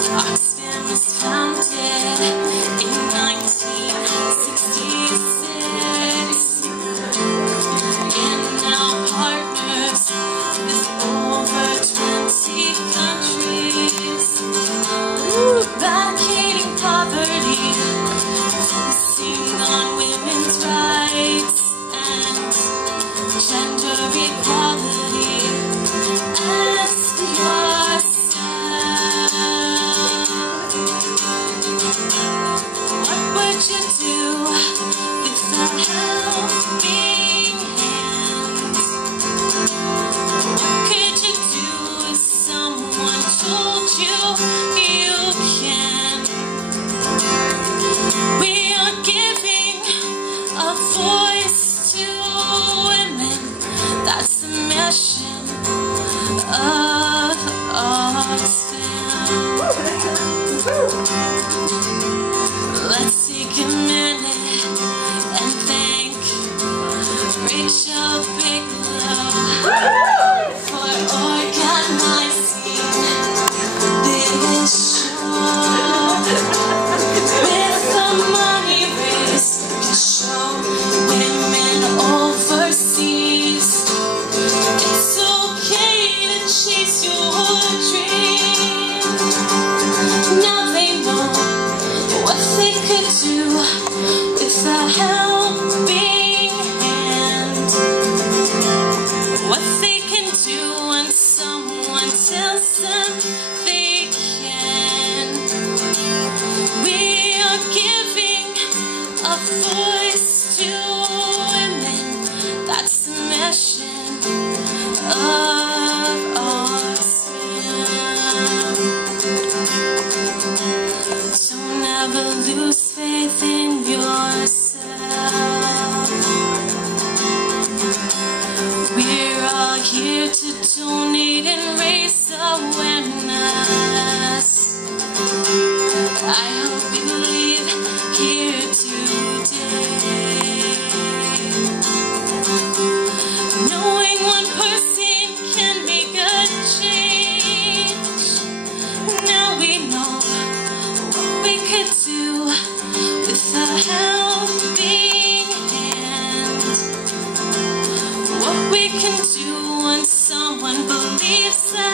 Oxfam was founded in 1966, and now partners with over 20 countries, eradicating poverty, focusing on women's rights and gender equality. Ask yourself, what would you do with a helping hand? What could you do if someone told you you can? We are giving a voice to women. That's the mission of Oxfam. Let's take a minute and thank Rachel Bigelow for organizing this show. With the money raised to show women overseas it's okay to chase your dream. Now they know what they could do with a helping hand. What they can do when someone tells them they can. We are giving a voice to women. That's the mission of Oxfam. Don't ever lose faith in yourself. We're all here to donate and raise awareness. I hope you leave here today knowing one person can make a change. Now we know what we could do with a helping hand. What we can do when someone believes that